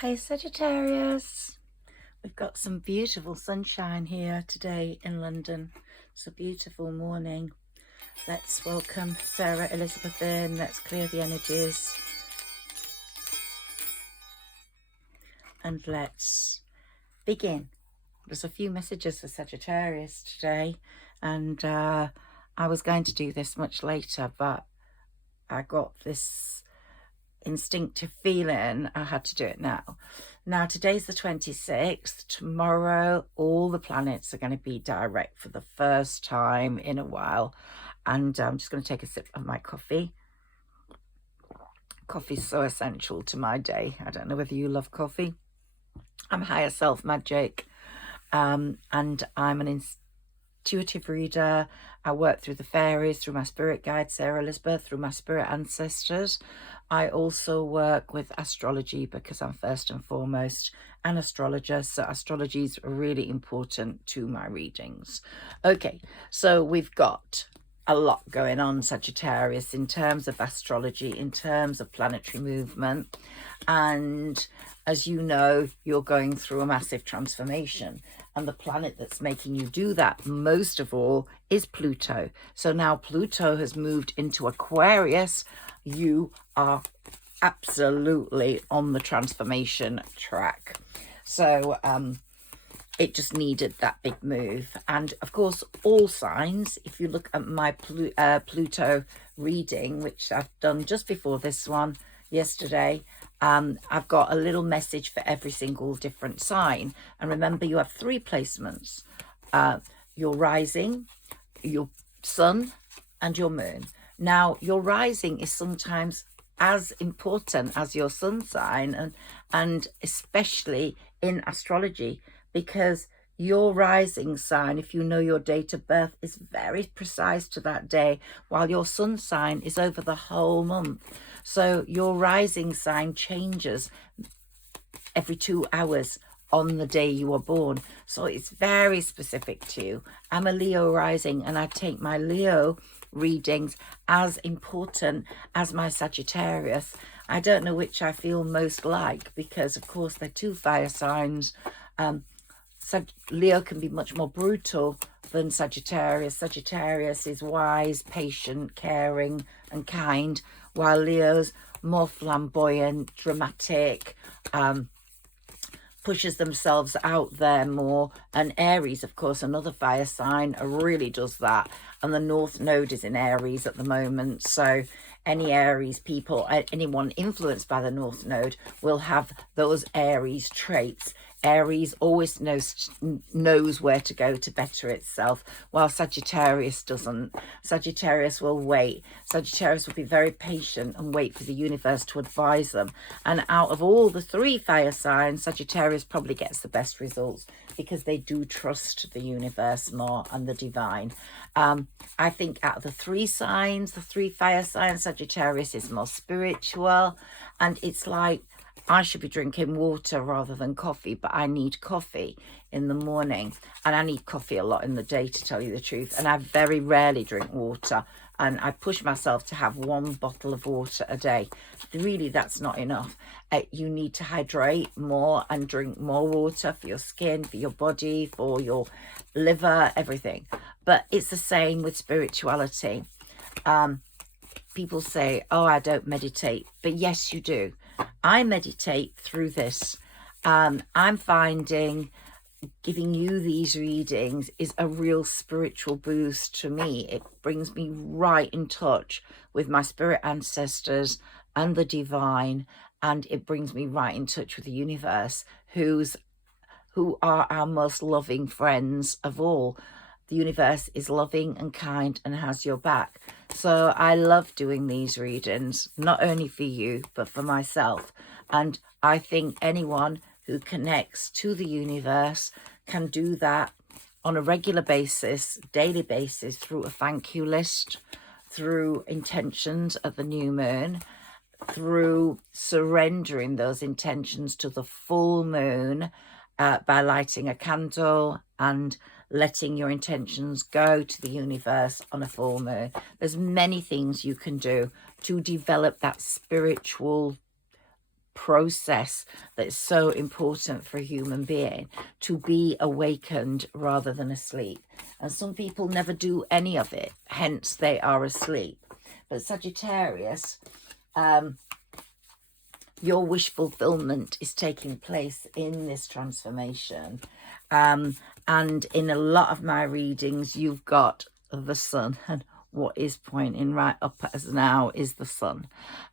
Hi Sagittarius, we've got some beautiful sunshine here today in London. It's a beautiful morning. Let's welcome Sarah Elizabeth in. Let's clear the energies and let's begin. There's a few messages for Sagittarius today, and I was going to do this much later, but I got this instinctive feeling I had to do it now. Now, today's the 26th. Tomorrow, all the planets are going to be direct for the first time in a while. And I'm just going to take a sip of my coffee. Coffee's so essential to my day. I don't know whether you love coffee. I'm Higher Self Magic, and I'm an intuitive reader. I work through the fairies, through my spirit guide, Sarah Elizabeth, through my spirit ancestors. I also work with astrology because I'm first and foremost an astrologer. So astrology is really important to my readings. Okay, so we've got a lot going on, Sagittarius, in terms of astrology, in terms of planetary movement. And as you know, you're going through a massive transformation. And the planet that's making you do that, most of all, is Pluto. So now Pluto has moved into Aquarius. You are absolutely on the transformation track. So it just needed that big move. And of course, all signs, if you look at my Pluto reading, which I've done just before this one yesterday, I've got a little message for every single different sign. And remember, you have three placements: your rising, your sun, and your moon. Now, your rising is sometimes as important as your sun sign, and especially in astrology, because your rising sign, if you know your date of birth, is very precise to that day, while your sun sign is over the whole month. So your rising sign changes every 2 hours on the day you were born. So it's very specific to you. I'm a Leo rising, and I take my Leo readings as important as my Sagittarius. I don't know which I feel most like, because of course they're two fire signs. Leo can be much more brutal than Sagittarius. Sagittarius is wise, patient, caring, and kind, while Leo's more flamboyant, dramatic, pushes themselves out there more. And Aries, of course, another fire sign, really does that. And the North Node is in Aries at the moment. So any Aries people, anyone influenced by the North Node, will have those Aries traits. Aries always knows where to go to better itself, while Sagittarius doesn't. Sagittarius will wait. Sagittarius will be very patient and wait for the universe to advise them. And out of all the three fire signs, Sagittarius probably gets the best results, because they do trust the universe more and the divine. I think out of the three signs, the three fire signs, Sagittarius is more spiritual, and it's like, I should be drinking water rather than coffee, but I need coffee in the morning, and I need coffee a lot in the day, to tell you the truth. And I very rarely drink water, and I push myself to have 1 bottle of water a day. Really, that's not enough. You need to hydrate more and drink more water for your skin, for your body, for your liver, everything. But it's the same with spirituality. People say, oh, I don't meditate. But yes, you do. I meditate through this. I'm finding giving you these readings is a real spiritual boost to me. It brings me right in touch with my spirit ancestors and the divine, and it brings me right in touch with the universe, who are our most loving friends of all. The universe is loving and kind and has your back. So I love doing these readings, not only for you, but for myself. And I think anyone who connects to the universe can do that on a regular basis, daily basis, through a thank you list, through intentions at the new moon, through surrendering those intentions to the full moon, by lighting a candle and letting your intentions go to the universe on a full moon. There's many things you can do to develop that spiritual process that's so important for a human being, to be awakened rather than asleep. And some people never do any of it, hence they are asleep. But Sagittarius, your wish fulfillment is taking place in this transformation. And in a lot of my readings, you've got the sun, and what is pointing right up at us now is the sun.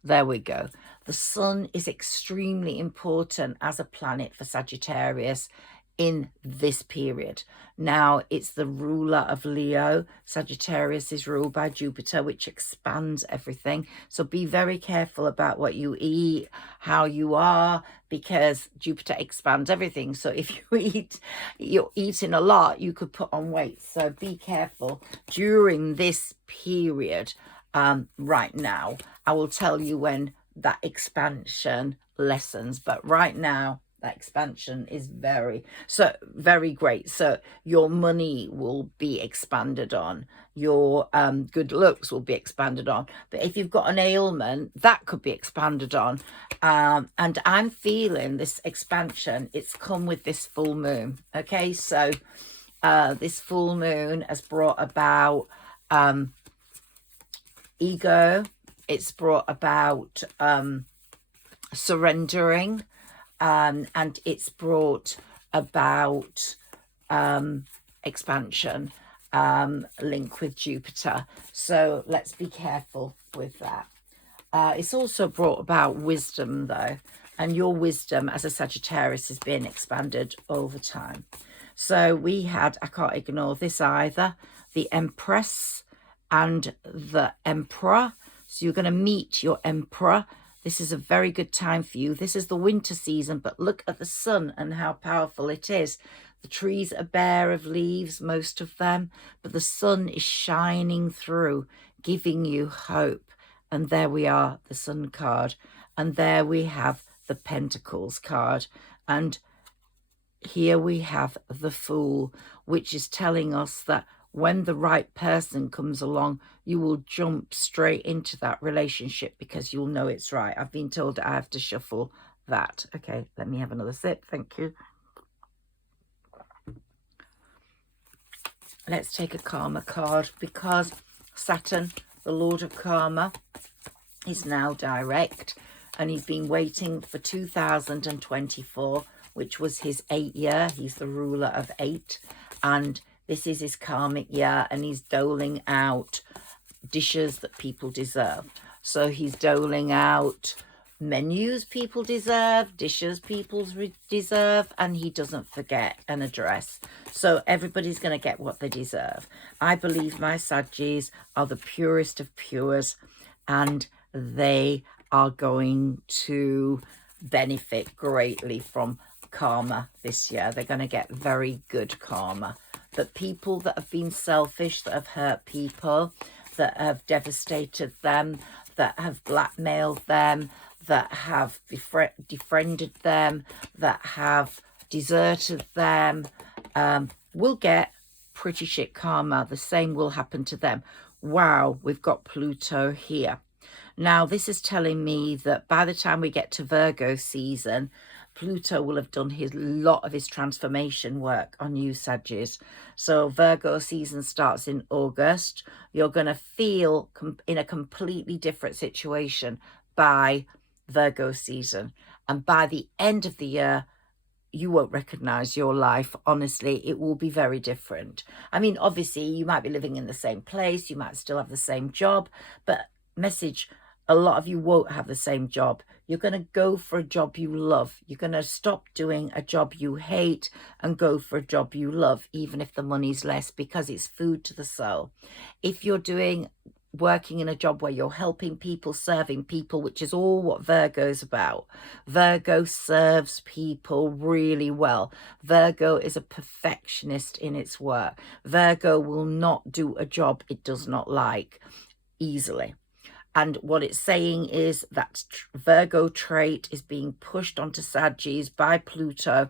There we go. The sun is extremely important as a planet for Sagittarius in this period. Now, it's the ruler of Leo. Sagittarius is ruled by Jupiter, which expands everything. So be very careful about what you eat, how you are, because Jupiter expands everything. So if you're eating a lot, you could put on weight. So be careful during this period. Right now, I will tell you when that expansion lessens, but right now that expansion is very great. So your money will be expanded on, your good looks will be expanded on, but if you've got an ailment, that could be expanded on. And I'm feeling this expansion, it's come with this full moon. Okay, so this full moon has brought about ego, it's brought about surrendering, and it's brought about expansion, link with Jupiter. So let's be careful with that. It's also brought about wisdom though, and your wisdom as a Sagittarius is being expanded over time. So we had, I can't ignore this either, the Empress and the Emperor. So you're going to meet your Emperor. This is a very good time for you. This is the winter season, but look at the sun and how powerful it is. The trees are bare of leaves, most of them, but the sun is shining through, giving you hope. And there we are, the Sun card. And there we have the Pentacles card. And here we have the Fool, which is telling us that when the right person comes along, you will jump straight into that relationship because you'll know it's right. I've been told I have to shuffle that. Okay, let me have another sip. Thank you. Let's take a Karma card, because Saturn, the Lord of Karma, is now direct, and he's been waiting for 2024, which was his 8th year. He's the ruler of 8, and this is his karmic year, and he's doling out dishes that people deserve. So he's doling out menus people deserve, dishes people deserve, and he doesn't forget an address. So everybody's going to get what they deserve. I believe my Saggies are the purest of pures, and they are going to benefit greatly from karma this year. They're going to get very good karma. But people that have been selfish, that have hurt people, that have devastated them, that have blackmailed them, that have defriended them, that have deserted them, will get pretty shit karma. The same will happen to them. Wow, we've got Pluto here. Now, this is telling me that by the time we get to Virgo season, Pluto will have done a lot of his transformation work on you, Saggies. So Virgo season starts in August. You're going to feel in a completely different situation by Virgo season. And by the end of the year, you won't recognize your life. Honestly, it will be very different. I mean, obviously, you might be living in the same place. You might still have the same job. But message, a lot of you won't have the same job. You're going to go for a job you love. You're going to stop doing a job you hate and go for a job you love, even if the money's less, because it's food to the soul. If you're working in a job where you're helping people, serving people, which is all what Virgo's about. Virgo serves people really well. Virgo is a perfectionist in its work. Virgo will not do a job it does not like easily. And what it's saying is that Virgo trait is being pushed onto Saggies by Pluto.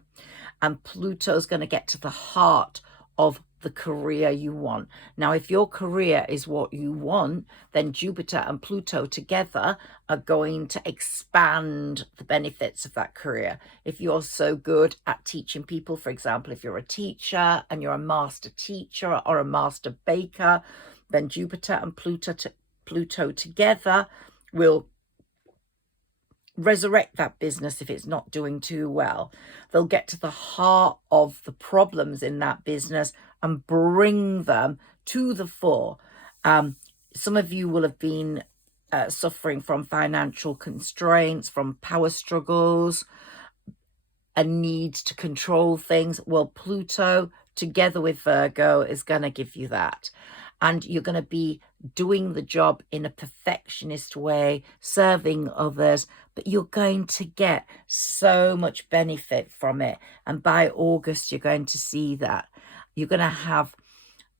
And Pluto's going to get to the heart of the career you want. Now, if your career is what you want, then Jupiter and Pluto together are going to expand the benefits of that career. If you're so good at teaching people, for example, if you're a teacher and you're a master teacher or a master baker, then Jupiter and Pluto together will resurrect that business if it's not doing too well. They'll get to the heart of the problems in that business and bring them to the fore. Some of you will have been suffering from financial constraints, from power struggles, a need to control things. Well, Pluto together with Virgo is going to give you that. And you're going to be doing the job in a perfectionist way, serving others, but you're going to get so much benefit from it. And by August, you're going to see that. You're going to have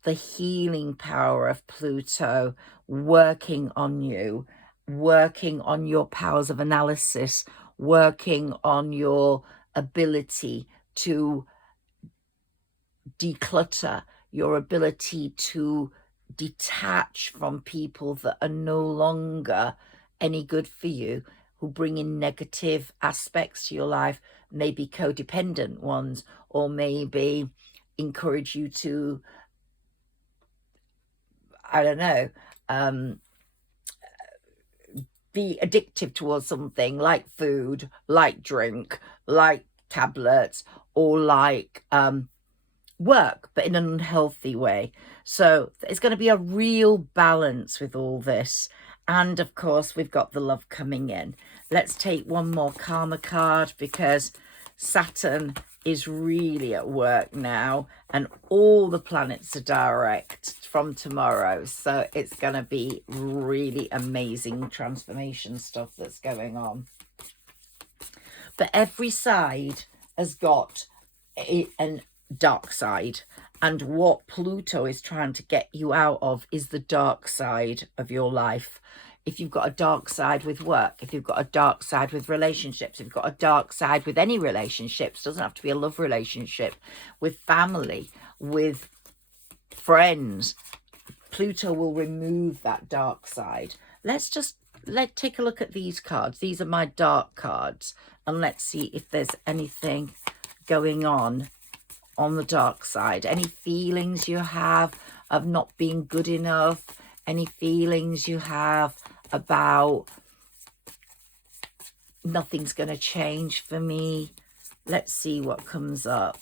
the healing power of Pluto working on you, working on your powers of analysis, working on your ability to declutter, your ability to detach from people that are no longer any good for you, who bring in negative aspects to your life, maybe codependent ones, or maybe encourage you to, I don't know, be addictive towards something like food, like drink, like tablets, or like work, but in an unhealthy way. So it's going to be a real balance with all this. And of course, we've got the love coming in. Let's take one more karma card, because Saturn is really at work now and all the planets are direct from tomorrow. So it's going to be really amazing transformation stuff that's going on. But every side has got a dark side, and what Pluto is trying to get you out of is the dark side of your life. If you've got a dark side with work, if you've got a dark side with relationships, if you've got a dark side with any relationships, doesn't have to be a love relationship, with family, with friends, Pluto will remove that dark side. Let's take a look at these cards. These are my dark cards, and let's see if there's anything going on the dark side. Any feelings you have of not being good enough, any feelings you have about nothing's going to change for me. Let's see what comes up.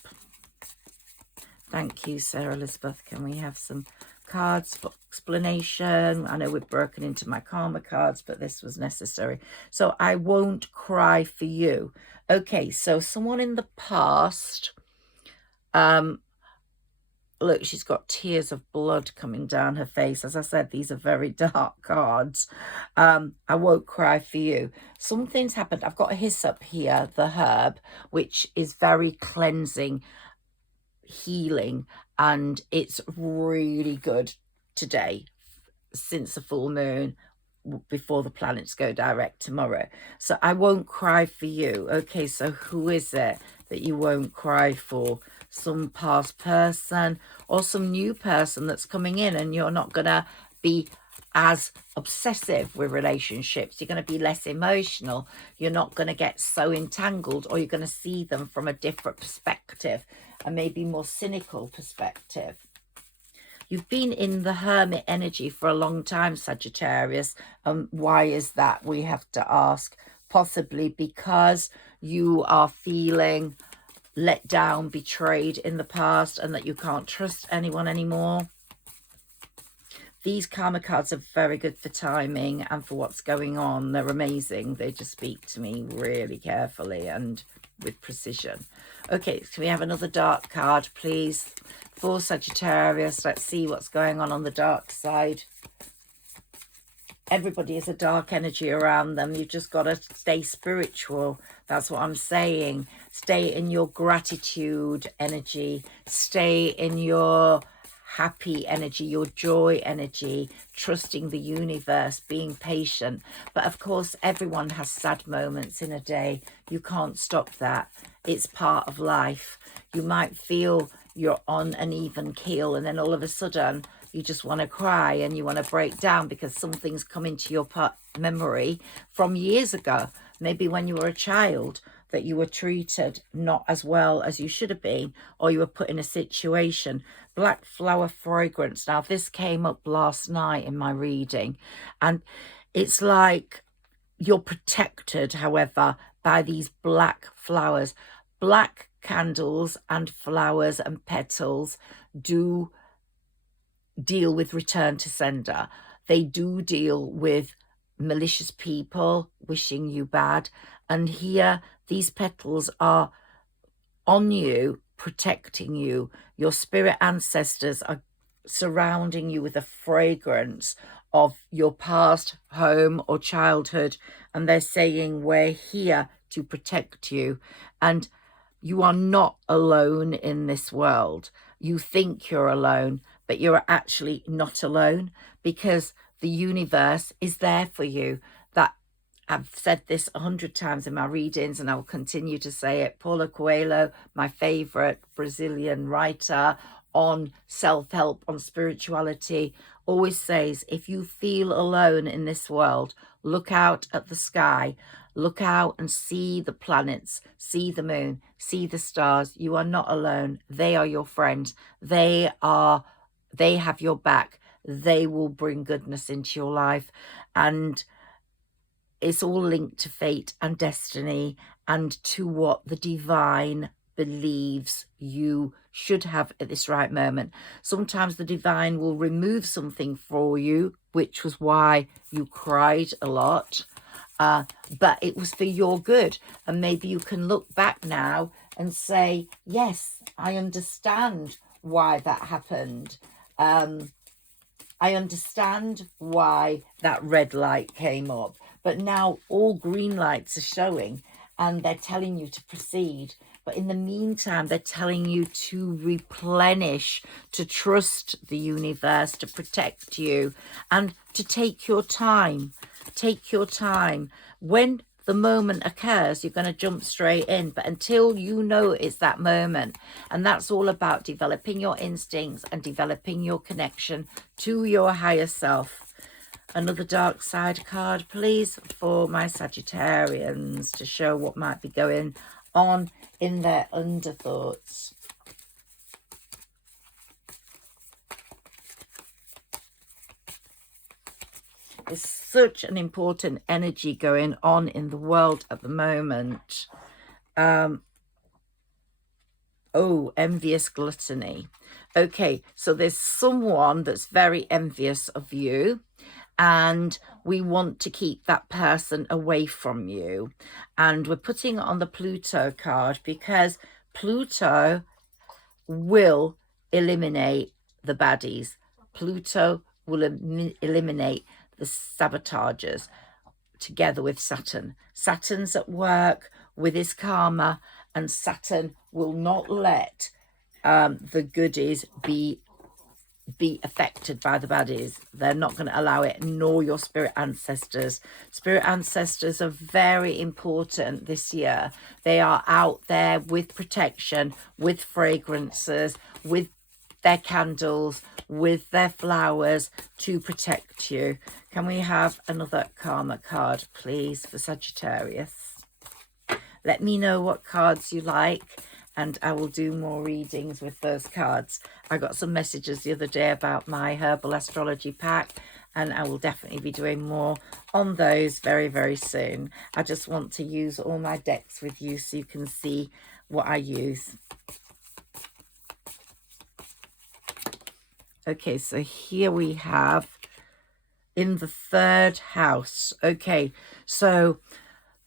Thank you, Sarah Elizabeth. Can we have some cards for explanation? I know we've broken into my karma cards, but this was necessary. So I won't cry for you. Okay, so someone in the past, look, she's got tears of blood coming down her face. As I said, these are very dark cards. I won't cry for you. Something's happened. I've got a hyssop here, the herb, which is very cleansing, healing, and it's really good today, since the full moon, before the planets go direct tomorrow. So I won't cry for you. Okay, so who is it that you won't cry for? Some past person or some new person that's coming in, and you're not going to be as obsessive with relationships. You're going to be less emotional. You're not going to get so entangled, or you're going to see them from a different perspective, a maybe more cynical perspective. You've been in the hermit energy for a long time, Sagittarius. Why is that? We have to ask. Possibly because you are feeling let down, betrayed in the past, and that you can't trust anyone anymore. These karma cards are very good for timing and for what's going on. They're amazing. They just speak to me really carefully and with precision. Okay, can we have another dark card, please, for Sagittarius? Let's see what's going on the dark side. Everybody has a dark energy around them. You've just got to stay spiritual. That's what I'm saying. Stay in your gratitude energy. Stay in your happy energy, your joy energy, trusting the universe, being patient. But of course, everyone has sad moments in a day. You can't stop that. It's part of life. You might feel you're on an even keel, and then all of a sudden you just want to cry and you want to break down because something's come into your memory from years ago, maybe when you were a child, that you were treated not as well as you should have been, or you were put in a situation. Black flower fragrance. Now, this came up last night in my reading, and it's like you're protected, however, by these black flowers. Black candles and flowers and petals do deal with return to sender. They do deal with malicious people wishing you bad. And here, these petals are on you, protecting you. Your spirit ancestors are surrounding you with a fragrance of your past home or childhood, and they're saying, we're here to protect you, and you are not alone in this world. You think you're alone, but you're actually not alone, because the universe is there for you. That I've said this 100 times in my readings, and I will continue to say it. Paulo Coelho, my favorite Brazilian writer on self-help, on spirituality, always says, if you feel alone in this world, look out at the sky, look out and see the planets, see the moon, see the stars. You are not alone. They are your friends. They have your back. They will bring goodness into your life. And it's all linked to fate and destiny, and to what the divine believes you should have at this right moment. Sometimes the divine will remove something for you, which was why you cried a lot, but it was for your good. And maybe you can look back now and say, yes, I understand why that happened. I understand why that red light came up, but now all green lights are showing and they're telling you to proceed. But in the meantime, they're telling you to replenish, to trust the universe, to protect you, and to take your time. Take your time. When the moment occurs, you're going to jump straight in. But until you know it's that moment, and that's all about developing your instincts and developing your connection to your higher self. Another dark side card, please, for my Sagittarians, to show what might be going on in their underthoughts. There's such an important energy going on in the world at the moment. Oh, envious gluttony. Okay, so there's someone that's very envious of you, and we want to keep that person away from you. And we're putting it on the Pluto card because Pluto will eliminate the baddies. Pluto will eliminate the sabotagers together with Saturn. Saturn's at work with his karma, and Saturn will not let the goodies be affected by the baddies. They're not going to allow it, nor your spirit ancestors. Spirit ancestors are very important this year. They are out there with protection, with fragrances, with their candles, with their flowers to protect you. Can we have another karma card, please, for Sagittarius? Let me know what cards you like, and I will do more readings with those cards. I got some messages the other day about my herbal astrology pack, and I will definitely be doing more on those very, very soon. I just want to use all my decks with you so you can see what I use. Okay, so here we have in the third house. Okay, so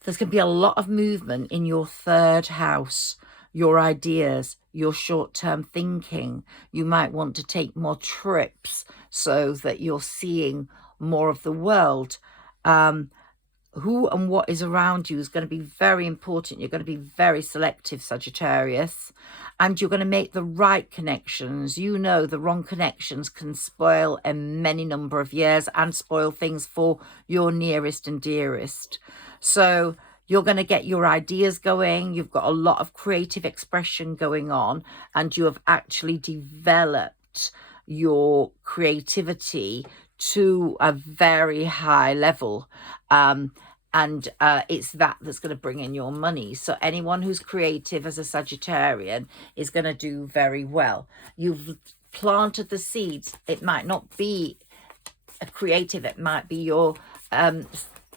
there's going to be a lot of movement in your third house. Your ideas, your short-term thinking. You might want to take more trips so that you're seeing more of the world. Who and what is around you is going to be very important. You're going to be very selective, Sagittarius, and you're going to make the right connections. You know, the wrong connections can spoil a many number of years and spoil things for your nearest and dearest. So You're going to get your ideas going. You've got a lot of creative expression going on, and you have actually developed your creativity to a very high level. And it's that's going to bring in your money. So anyone who's creative as a Sagittarian is going to do very well. You've planted the seeds. It might not be a creative, it might be your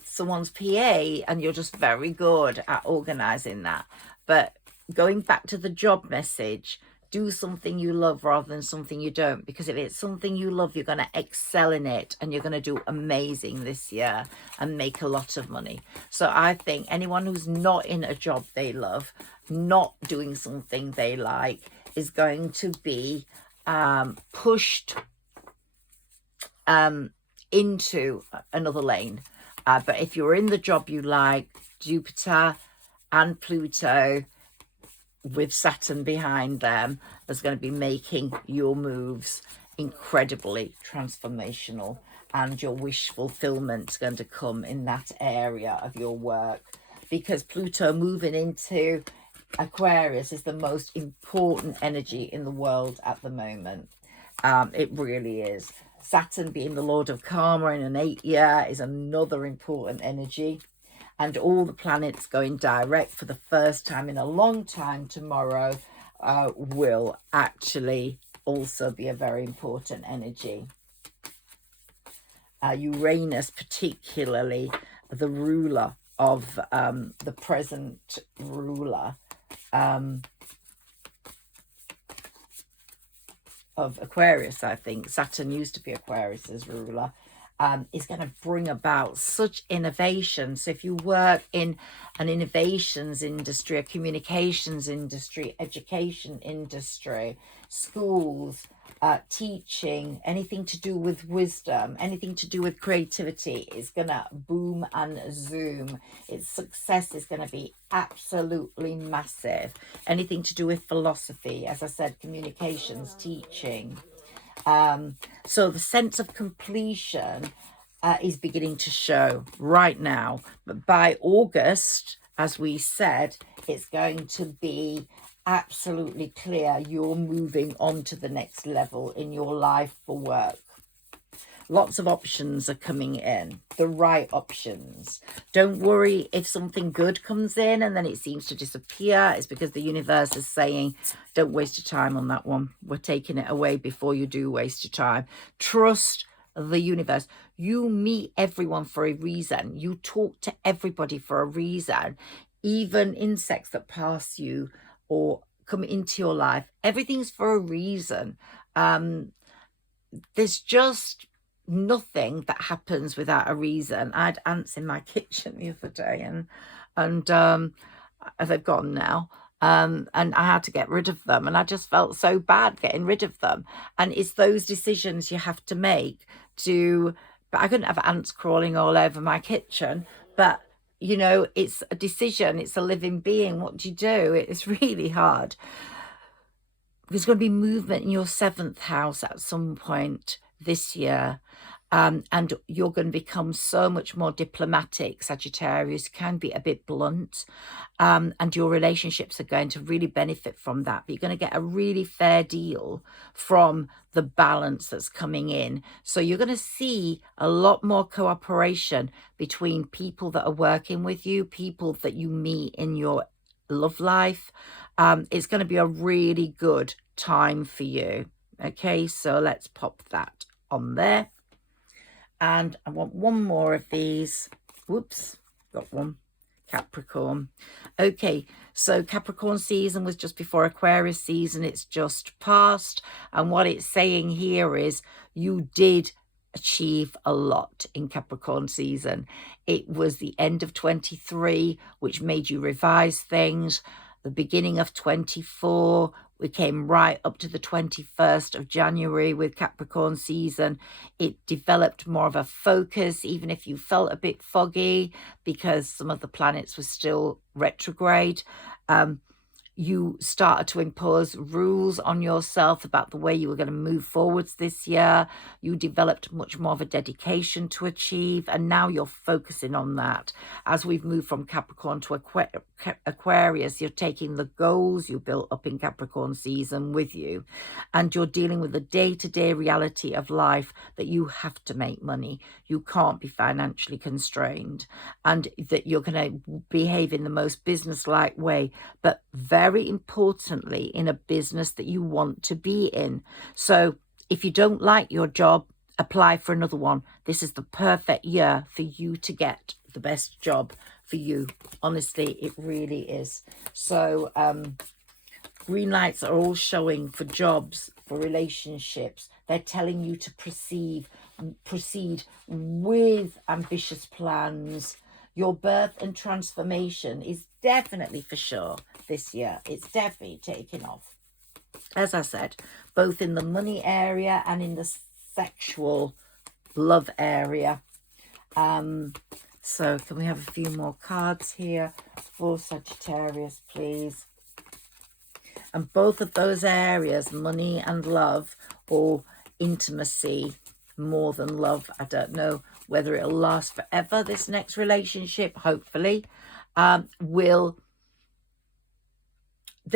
someone's PA, and you're just very good at organizing that. But going back to the job message, do something you love rather than something you don't, because if it's something you love, you're going to excel in it, and you're going to do amazing this year and make a lot of money. So I think anyone who's not in a job they love, not doing something they like, is going to be pushed into another lane. But if you're in the job you like, Jupiter and Pluto with Saturn behind them is going to be making your moves incredibly transformational, and your wish fulfillment is going to come in that area of your work, because Pluto moving into Aquarius is the most important energy in the world at the moment. It really is. Saturn being the Lord of Karma in an 8th year is another important energy. And all the planets going direct for the first time in a long time tomorrow will actually also be a very important energy. Uranus, particularly the ruler of the present ruler of Aquarius, I think. Saturn used to be Aquarius's ruler. Is going to bring about such innovation. So if you work in an innovations industry, a communications industry, education industry, schools, teaching, anything to do with wisdom, anything to do with creativity, is going to boom and zoom. Its success is going to be absolutely massive. Anything to do with philosophy, as I said, communications, teaching. So the sense of completion is beginning to show right now. But by August, as we said, it's going to be absolutely clear you're moving on to the next level in your life for work. Lots of options are coming in, the right options. Don't worry if something good comes in and then it seems to disappear. It's because the universe is saying, don't waste your time on that one. We're taking it away before you do waste your time. Trust the universe. You meet everyone for a reason. You talk to everybody for a reason. Even insects that pass you or come into your life, everything's for a reason. There's just nothing that happens without a reason. I had ants in my kitchen the other day, and they've gone now, and I had to get rid of them, and I just felt so bad getting rid of them. And it's those decisions you have to make but I couldn't have ants crawling all over my kitchen, but you know, it's a decision, it's a living being. What do you do? It's really hard. There's going to be movement in your 7th house at some point this year, and you're going to become so much more diplomatic. Sagittarius can be a bit blunt, and your relationships are going to really benefit from that. But you're going to get a really fair deal from the balance that's coming in. So you're going to see a lot more cooperation between people that are working with you, people that you meet in your love life. It's going to be a really good time for you. Okay, so let's pop that on there. And I want one more of these. Whoops, got one. Capricorn. Okay, so Capricorn season was just before Aquarius season. It's just passed. And what it's saying here is you did achieve a lot in Capricorn season. It was the end of 23, which made you revise things. The beginning of 24, we came right up to the 21st of January with Capricorn season. It developed more of a focus, even if you felt a bit foggy because some of the planets were still retrograde. you started to impose rules on yourself about the way you were going to move forwards this year. You developed much more of a dedication to achieve, and now you're focusing on that. As we've moved from Capricorn to Aquarius, you're taking the goals you built up in Capricorn season with you, and you're dealing with the day-to-day reality of life that you have to make money. You can't be financially constrained, and that you're going to behave in the most business-like way, but very importantly in a business that you want to be in. So if you don't like your job, apply for another one. This is the perfect year for you to get the best job for you. Honestly, it really is. So green lights are all showing for jobs, for relationships. They're telling you to proceed with ambitious plans. Your birth and transformation is definitely for sure this year. It's definitely taking off. As I said, both in the money area and in the sexual love area. So can we have a few more cards here for Sagittarius, please? And both of those areas, money and love, or intimacy, more than love. I don't know whether it'll last forever, this next relationship, hopefully. They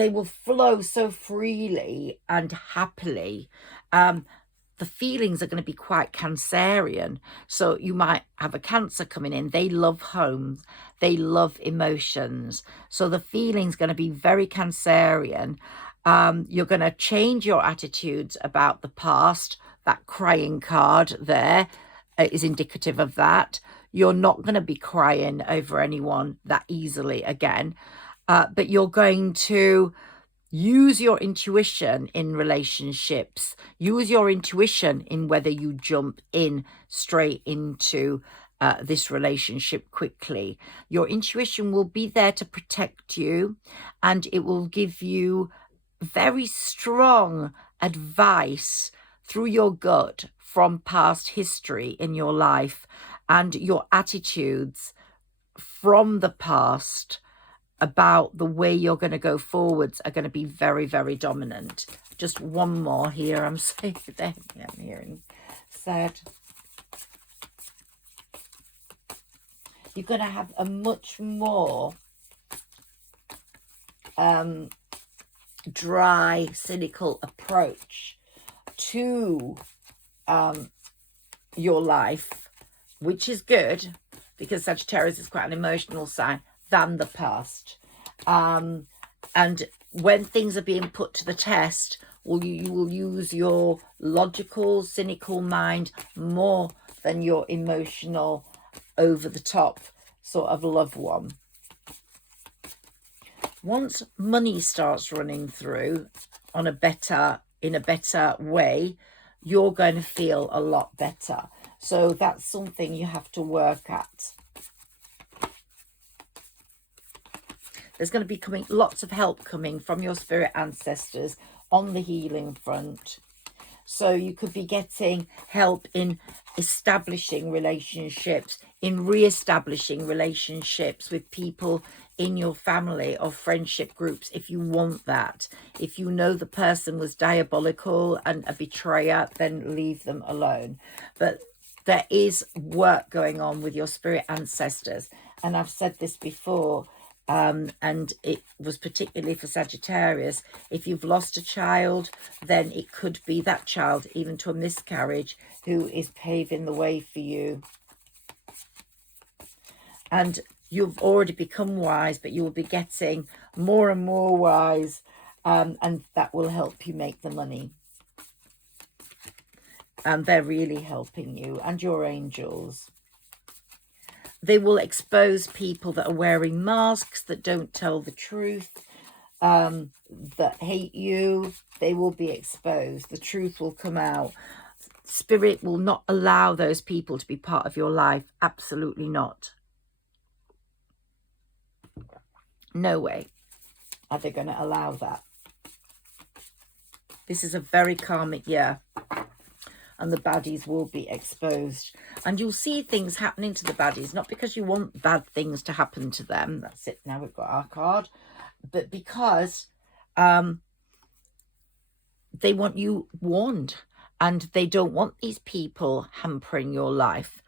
will flow so freely and happily. The feelings are going to be quite Cancerian. So you might have a Cancer coming in. They love homes. They love emotions. So the feeling's going to be very Cancerian. You're going to change your attitudes about the past. That crying card there is indicative of that. You're not going to be crying over anyone that easily again. But you're going to use your intuition in relationships. Use your intuition in whether you jump in straight into this relationship quickly. Your intuition will be there to protect you, and it will give you very strong advice through your gut from past history in your life, and your attitudes from the past about the way you're going to go forwards are going to be very, very dominant. Just one more here. I'm saying that I'm hearing said. You're going to have a much more dry, cynical approach to your life, which is good because Sagittarius is quite an emotional sign, than the past. And when things are being put to the test, you will use your logical, cynical mind more than your emotional, over the top sort of loved one. Once money starts running through in a better way, you're going to feel a lot better. So that's something you have to work at. There's going to be lots of help coming from your spirit ancestors on the healing front. So you could be getting help in establishing relationships, in re-establishing relationships with people in your family or friendship groups if you want that. If you know the person was diabolical and a betrayer, then leave them alone. But there is work going on with your spirit ancestors. And I've said this before, and it was particularly for Sagittarius. If you've lost a child, then it could be that child, even to a miscarriage, who is paving the way for you. And you've already become wise, but you will be getting more and more wise, and that will help you make the money. And they're really helping you, and your angels. They will expose people that are wearing masks, that don't tell the truth, that hate you. They will be exposed. The truth will come out. Spirit will not allow those people to be part of your life. Absolutely not. No way are they going to allow that. This is a very karmic year. And the baddies will be exposed. And you'll see things happening to the baddies, not because you want bad things to happen to them. That's it, now we've got our card. But because they want you warned, and they don't want these people hampering your life.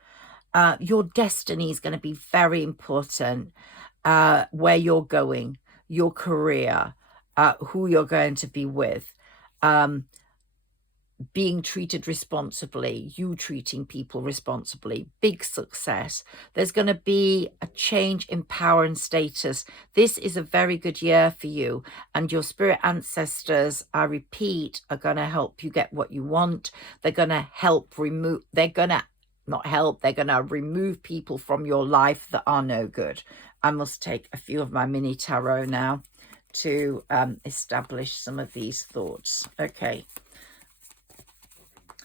Your destiny is going to be very important. Where you're going, your career, who you're going to be with, being treated responsibly, you treating people responsibly, big success. There's going to be a change in power and status. This is a very good year for you, and your spirit ancestors, I repeat, are going to help you get what you want. They're going to help remove, they're going to not help, they're going to remove people from your life that are no good. I must take a few of my mini tarot now to establish some of these thoughts. Okay.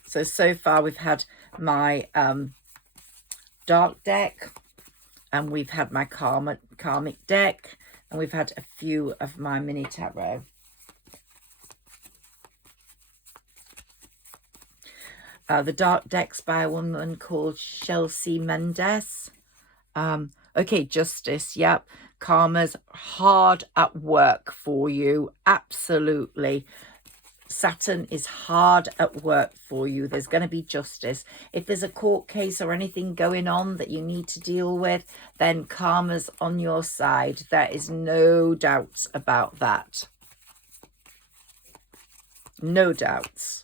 So far we've had my dark deck, and we've had my karmic deck, and we've had a few of my mini tarot. The dark deck's by a woman called Chelsea Mendes. Okay, justice, yep. Karma's hard at work for you, absolutely. Saturn is hard at work for you. There's going to be justice. If there's a court case or anything going on that you need to deal with, then karma's on your side. There is no doubts about that. No doubts.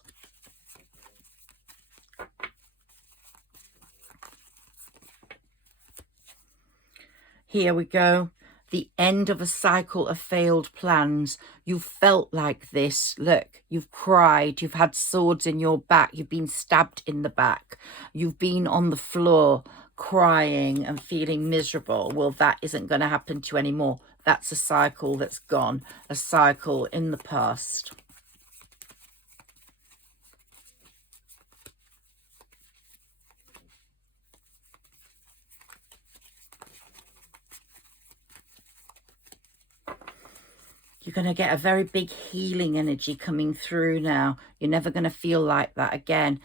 Here we go. The end of a cycle of failed plans. You felt like this. Look, you've cried. You've had swords in your back. You've been stabbed in the back. You've been on the floor crying and feeling miserable. Well, that isn't going to happen to you anymore. That's a cycle that's gone. A cycle in the past. You're going to get a very big healing energy coming through now. You're never going to feel like that again.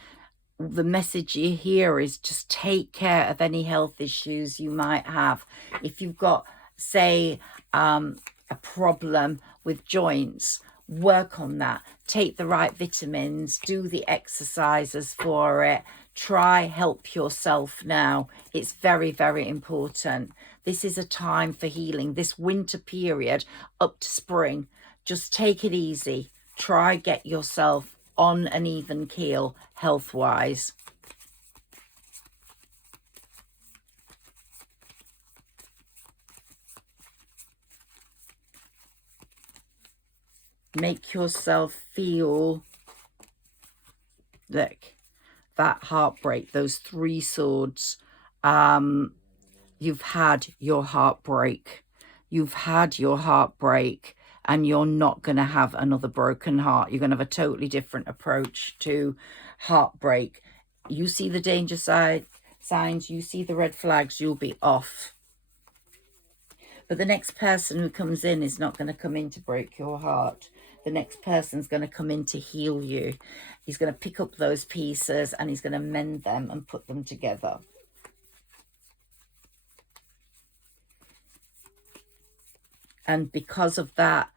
The message you hear is just take care of any health issues you might have. If you've got, say, a problem with joints, work on that. Take the right vitamins, do the exercises for it. Try help yourself now. It's very, very important. This is a time for healing. This winter period up to spring, just take it easy. Try get yourself on an even keel health-wise. Make yourself feel, look, that heartbreak, those 3 swords. You've had your heartbreak. You've had your heartbreak, and you're not going to have another broken heart. You're going to have a totally different approach to heartbreak. You see the danger signs, you see the red flags, you'll be off. But the next person who comes in is not going to come in to break your heart. The next person's going to come in to heal you. He's going to pick up those pieces and he's going to mend them and put them together. And because of that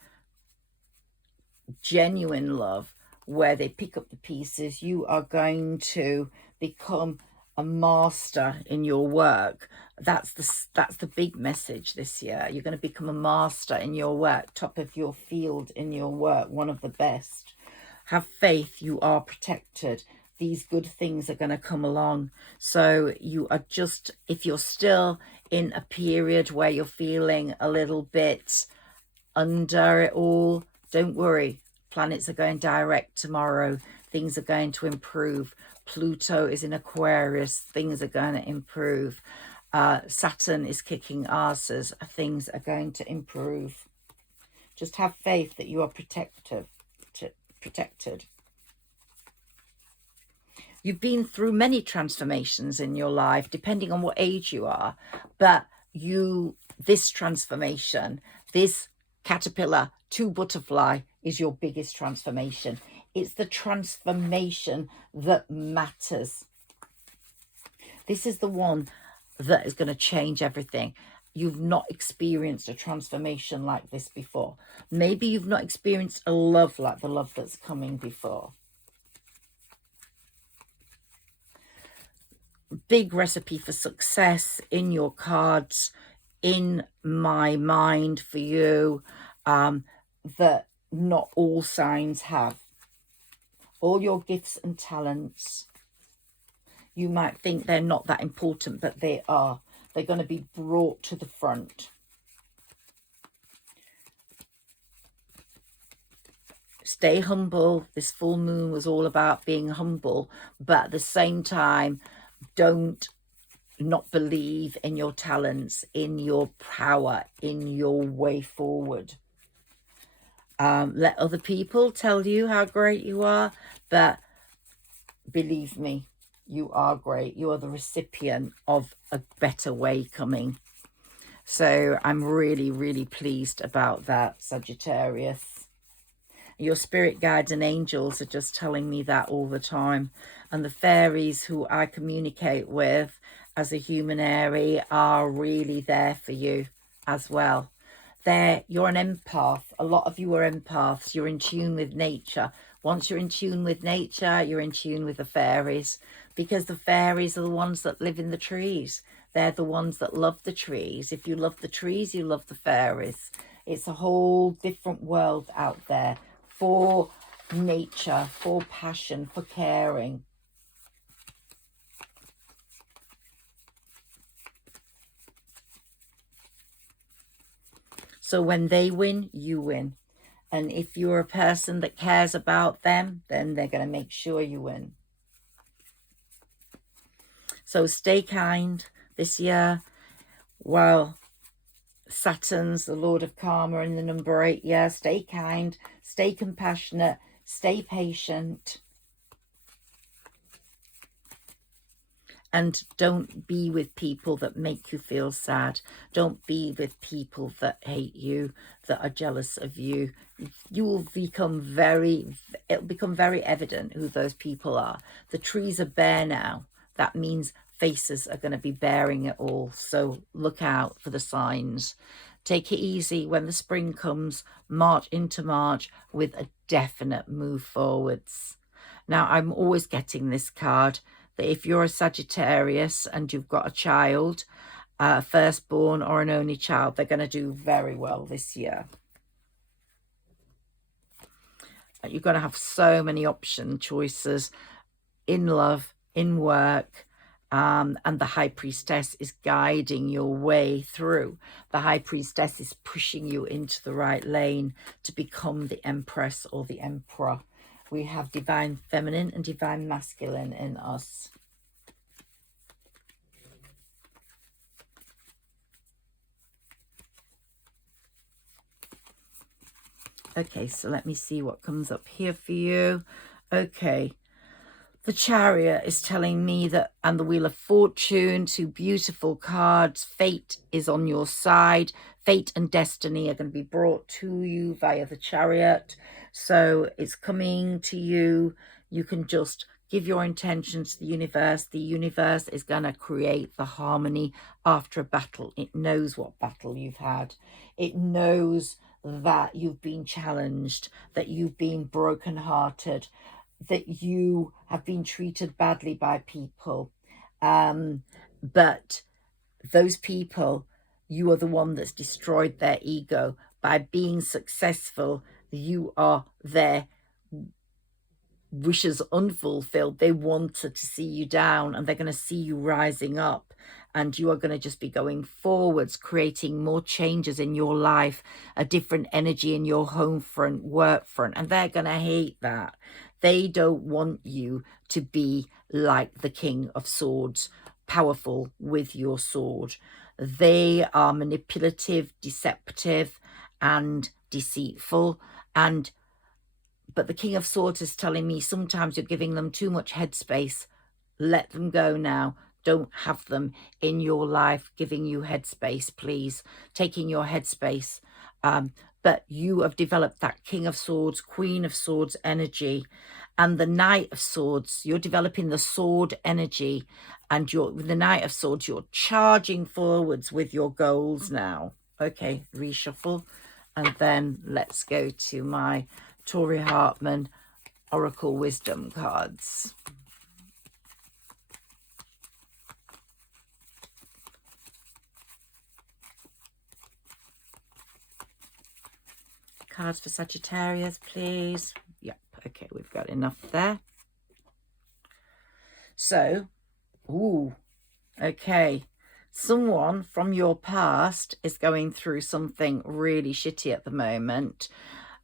genuine love, where they pick up the pieces, you are going to become a master in your work. That's the big message this year. You're going to become a master in your work, top of your field in your work, one of the best. Have faith, you are protected. These good things are going to come along. So you are just, if you're still in a period where you're feeling a little bit under it all, don't worry. Planets are going direct tomorrow. Things are going to improve. Pluto is in Aquarius. Things are going to improve. Saturn is kicking asses. Things are going to improve. Just have faith that you are protected. You've been through many transformations in your life, depending on what age you are. But this transformation, this caterpillar to butterfly, is your biggest transformation. It's the transformation that matters. This is the one that is going to change everything. you've not experienced a transformation like this before. Maybe you've not experienced a love like the love that's coming before. Big recipe for success in your cards, in my mind for you, that not all signs have. All your gifts and talents, you might think they're not that important, but they are. They're going to be brought to the front. Stay humble. This full moon was all about being humble, but at the same time, don't not believe in your talents, in your power, in your way forward. Let other people tell you how great you are, but believe me, you are great. You are the recipient of a better way coming. So I'm really, really pleased about that, Sagittarius. Your spirit guides and angels are just telling me that all the time. And the fairies who I communicate with as a human Aries are really there for you as well. You're an empath. A lot of you are empaths. You're in tune with nature. Once you're in tune with nature, you're in tune with the fairies, because the fairies are the ones that live in the trees. They're the ones that love the trees. If you love the trees, you love the fairies. It's a whole different world out there for nature, for passion, for caring. So when they win, you win. And if you're a person that cares about them, then they're going to make sure you win. So stay kind this year. Well, Saturn's the Lord of Karma in the number 8 year. Stay kind, stay compassionate, stay patient. And don't be with people that make you feel sad. Don't be with people that hate you, that are jealous of you. It'll become very evident who those people are. The trees are bare now. That means faces are going to be bearing it all. So look out for the signs. Take it easy when the spring comes. March into March with a definite move forwards. Now, I'm always getting this card, that if you're a Sagittarius and you've got a child, a firstborn or an only child, they're going to do very well this year. You're going to have so many choices in love, in work, and the High Priestess is guiding your way through. The High Priestess is pushing you into the right lane to become the Empress or the Emperor. We have divine feminine and divine masculine in us. Okay, so let me see what comes up here for you. Okay, the Chariot is telling me that, and the Wheel of Fortune, 2 beautiful cards. Fate is on your side. Fate and destiny are going to be brought to you via the Chariot. So it's coming to you. You can just give your intentions to the universe. The universe is going to create the harmony after a battle. It knows what battle you've had. It knows that you've been challenged, that you've been brokenhearted, that you have been treated badly by people. But those people, you are the one that's destroyed their ego. By being successful, you are their wishes unfulfilled. They wanted to see you down, and they're going to see you rising up. And you are going to just be going forwards, creating more changes in your life, a different energy in your home front, work front. And they're going to hate that. They don't want you to be like the King of Swords, powerful with your sword. They are manipulative, deceptive, and deceitful. But the King of Swords is telling me sometimes you're giving them too much headspace. Let them go now. Don't have them in your life giving you headspace, please. Taking your headspace. But you have developed that King of Swords, Queen of Swords energy. And the Knight of Swords, you're developing the sword energy, and with the Knight of Swords, you're charging forwards with your goals now. Okay, reshuffle. And then let's go to my Tori Hartman Oracle Wisdom cards. Cards for Sagittarius, please. Yep, okay, we've got enough there. So, ooh, okay. Someone from your past is going through something really shitty at the moment.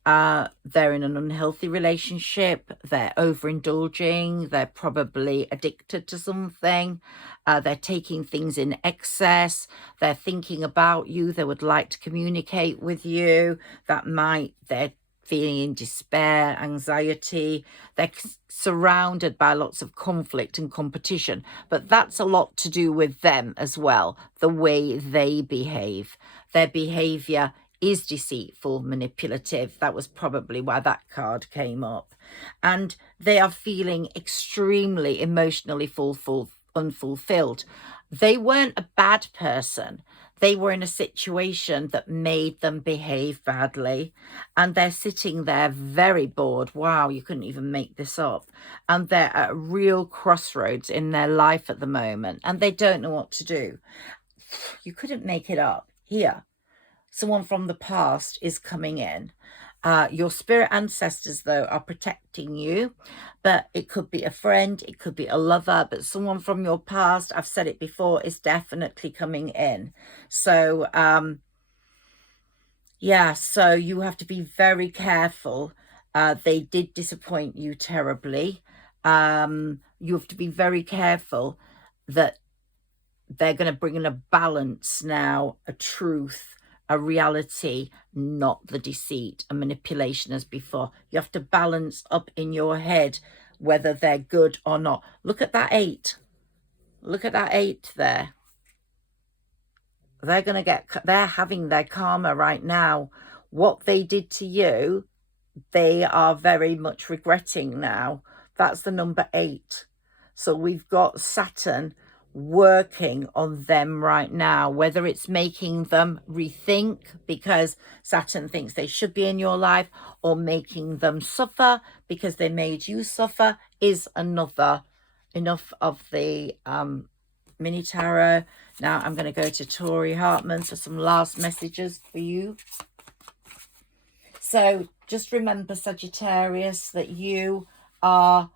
They're in an unhealthy relationship. They're overindulging. They're probably addicted to something. They're taking things in excess. They're thinking about you. They would like to communicate with you. They're feeling in despair, anxiety. They're surrounded by lots of conflict and competition. But that's a lot to do with them as well, the way they behave. Their behavior is deceitful, manipulative. That was probably why that card came up. And they are feeling extremely emotionally unfulfilled. They weren't a bad person. They were in a situation that made them behave badly. And they're sitting there very bored. Wow, you couldn't even make this up. And they're at a real crossroads in their life at the moment. And they don't know what to do. You couldn't make it up. Here, someone from the past is coming in. Your spirit ancestors, though, are protecting you, but it could be a friend, it could be a lover, but someone from your past, I've said it before, is definitely coming in. So, yeah, so you have to be very careful. They did disappoint you terribly. You have to be very careful that they're going to bring in a balance now, a truth, a reality, not the deceit and manipulation as before. You have to balance up in your head whether they're good or not. Look at that 8. Look at that 8 there. They're having their karma right now. What they did to you, they are very much regretting now. That's the number 8. So we've got Saturn working on them right now, whether it's making them rethink because Saturn thinks they should be in your life, or making them suffer because they made you suffer, is another. Enough of the mini tarot. Now I'm going to go to Tori Hartman for some last messages for you. So just remember, Sagittarius, that you are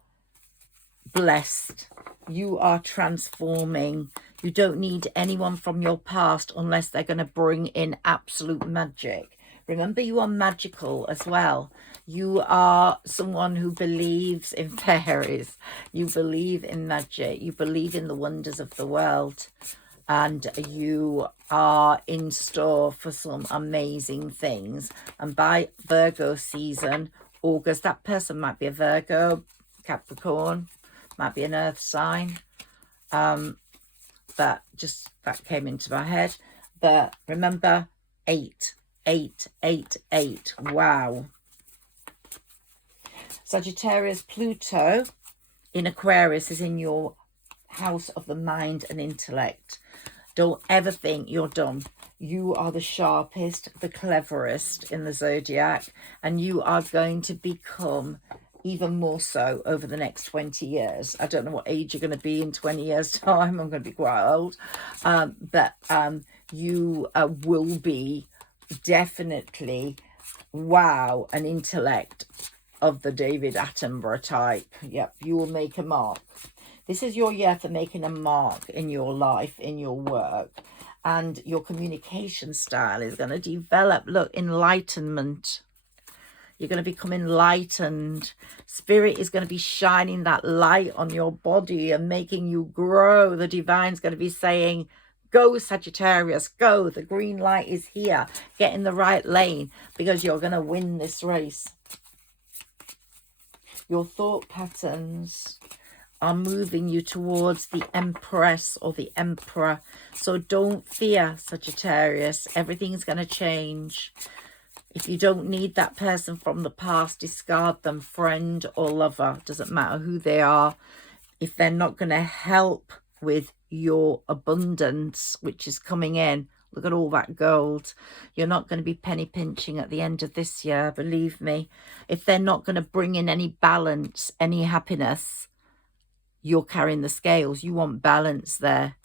blessed. You are transforming. You don't need anyone from your past unless they're going to bring in absolute magic. Remember, you are magical as well. You are someone who believes in fairies. You believe in magic. You believe in the wonders of the world. And you are in store for some amazing things. And by Virgo season, August, that person might be a Virgo, Capricorn, might be an earth sign. That came into my head. But remember, 8, 8, 8, 8. Wow. Sagittarius, Pluto in Aquarius is in your house of the mind and intellect. Don't ever think you're done. You are the sharpest, the cleverest in the zodiac, and you are going to become even more so over the next 20 years. I don't know what age you're going to be in 20 years time. I'm going to be quite old. But you will be definitely, wow, an intellect of the David Attenborough type. Yep, you will make a mark. This is your year for making a mark in your life, in your work. And your communication style is going to develop. Look, enlightenment. You're going to become enlightened. Spirit is going to be shining that light on your body and making you grow. The divine's going to be saying, go Sagittarius, go. The green light is here. Get in the right lane because you're going to win this race. Your thought patterns are moving you towards the Empress or the Emperor. So don't fear, Sagittarius. Everything's going to change. If you don't need that person from the past, discard them. Friend or lover, doesn't matter who they are. If they're not going to help with your abundance, which is coming in, look at all that gold. You're not going to be penny pinching at the end of this year, believe me. If they're not going to bring in any balance, any happiness, you're carrying the scales. You want balance there.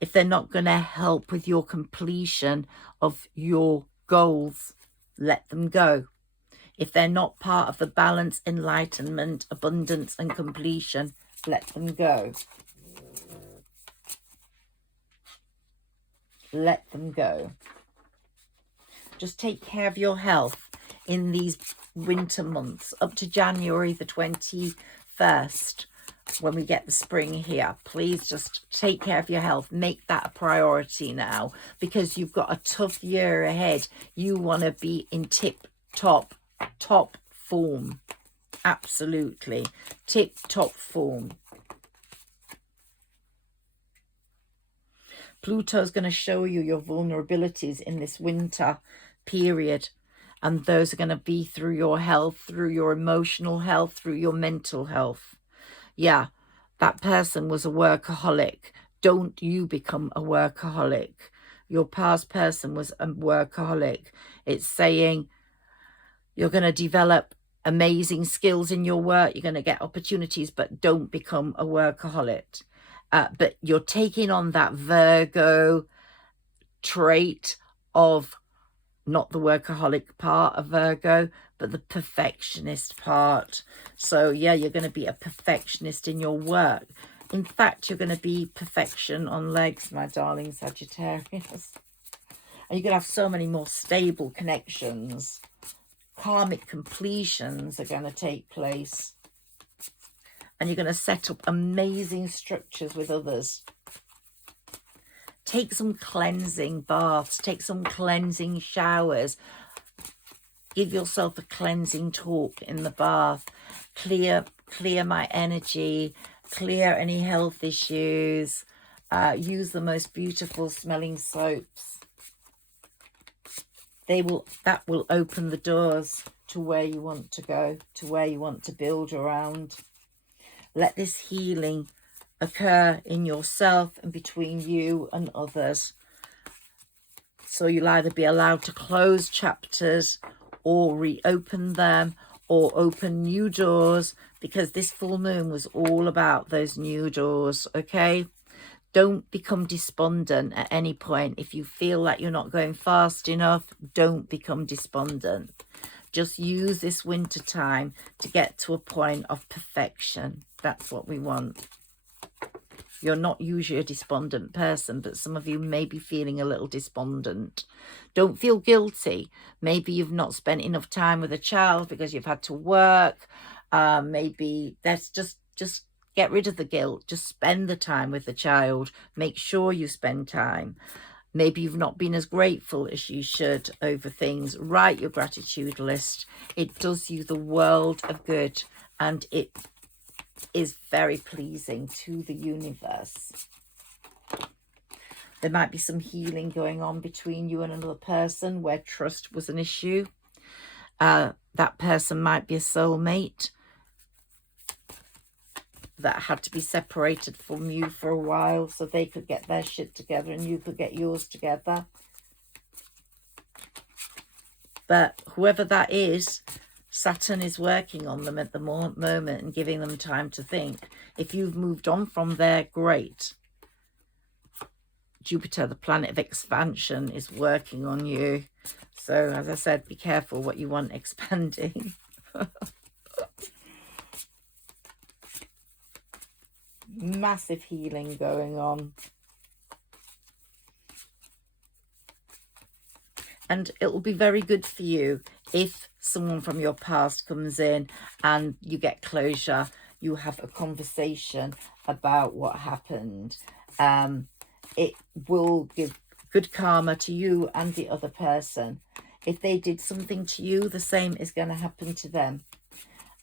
If they're not going to help with your completion of your goals, let them go. If they're not part of the balance, enlightenment, abundance and completion, let them go. Let them go. Just take care of your health in these winter months up to January the 21st. When we get the spring here, please just take care of your health. Make that a priority now, because you've got a tough year ahead. You want to be in top form. Absolutely. Tip-top form. Pluto's going to show you your vulnerabilities in this winter period. And those are going to be through your health, through your emotional health, through your mental health. Yeah, that person was a workaholic. Don't you become a workaholic. Your past person was a workaholic. It's saying you're going to develop amazing skills in your work. You're going to get opportunities, but don't become a workaholic. But you're taking on that Virgo trait of not the workaholic part of Virgo, but the perfectionist part. So yeah, you're going to be a perfectionist in your work. In fact, you're going to be perfection on legs, my darling Sagittarius. And you're going to have so many more stable connections. Karmic completions are going to take place. And you're going to set up amazing structures with others. Take some cleansing baths. Take some cleansing showers. Give yourself a cleansing talk in the bath. Clear my energy. Clear any health issues. Use the most beautiful smelling soaps. That will open the doors to where you want to go, to where you want to build around. Let this healing occur in yourself and between you and others. So you'll either be allowed to close chapters or reopen them or open new doors, because this full moon was all about those new doors, okay? Don't become despondent at any point. If you feel like you're not going fast enough, don't become despondent. Just use this winter time to get to a point of perfection. That's what we want. You're not usually a despondent person, but some of you may be feeling a little despondent. Don't feel guilty. Maybe you've not spent enough time with a child because you've had to work. Maybe that's just get rid of the guilt. Just spend the time with the child. Make sure you spend time. Maybe you've not been as grateful as you should over things. Write your gratitude list. It does you the world of good, and it is very pleasing to the universe. There might be some healing going on between you and another person where trust was an issue. That person might be a soulmate that had to be separated from you for a while so they could get their shit together and you could get yours together. But whoever that is, Saturn is working on them at the moment and giving them time to think. If you've moved on from there, great. Jupiter, the planet of expansion, is working on you. So, as I said, be careful what you want expanding. Massive healing going on. And it will be very good for you if someone from your past comes in and you get closure. You have a conversation about what happened. It will give good karma to you and the other person. If they did something to you, the same is going to happen to them.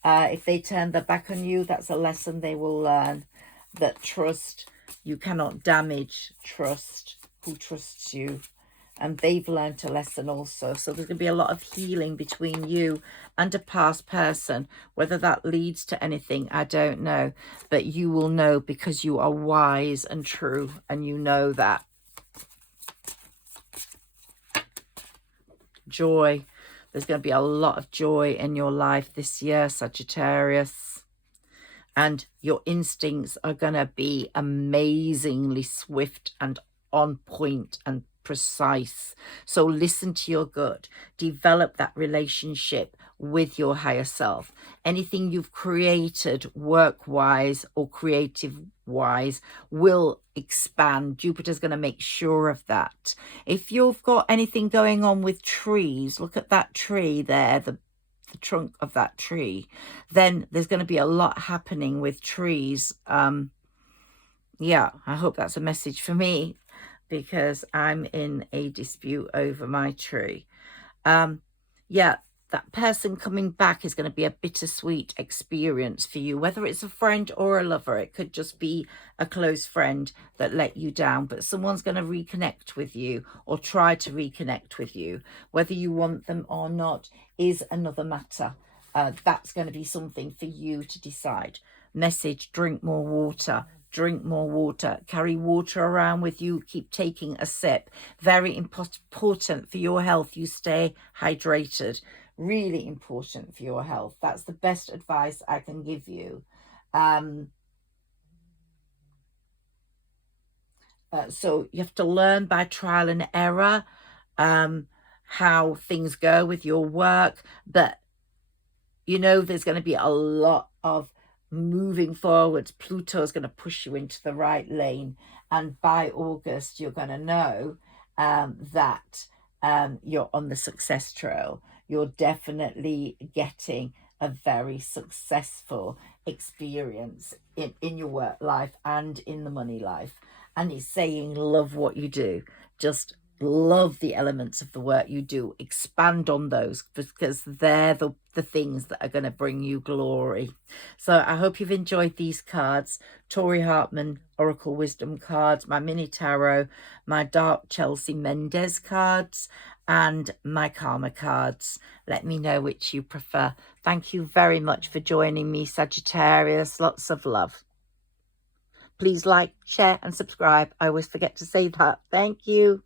If they turn their back on you, that's a lesson they will learn. That trust, you cannot damage trust. Who trusts you? and they've learned a lesson also. So there's going to be a lot of healing between you and a past person. Whether that leads to anything, I don't know. But you will know, because you are wise and true, and you know that. Joy. There's going to be a lot of joy in your life this year, Sagittarius. And your instincts are going to be amazingly swift and on point and precise. So listen to your gut. Develop that relationship with your higher self. Anything you've created work-wise or creative-wise will expand. Jupiter's going to make sure of that. If you've got anything going on with trees, look at that tree there, the trunk of that tree, then there's going to be a lot happening with trees. Yeah, I hope that's a message for me, because I'm in a dispute over my tree. Yeah, that person coming back is going to be a bittersweet experience for you, whether it's a friend or a lover. It could just be a close friend that let you down, but someone's going to reconnect with you or try to reconnect with you. Whether you want them or not is another matter. That's going to be something for you to decide. Message: drink more water. Drink more water. Carry water around with you. Keep taking a sip. Very important for your health. You stay hydrated. Really important for your health. That's the best advice I can give you. So you have to learn by trial and error how things go with your work. But you know, there's going to be a lot of moving forwards. Pluto is going to push you into the right lane, and by August you're going to know that you're on the success trail. You're definitely getting a very successful experience in your work life and in the money life. And it's saying love what you do. Just love the elements of the work you do. Expand on those, because they're the things that are going to bring you glory. So I hope you've enjoyed these cards. Tori Hartman Oracle Wisdom cards, my mini tarot, my Dark Chelsea Mendez cards, and my Karma cards. Let me know which you prefer. Thank you very much for joining me, Sagittarius. Lots of love. Please like, share and subscribe. I always forget to say that. Thank you.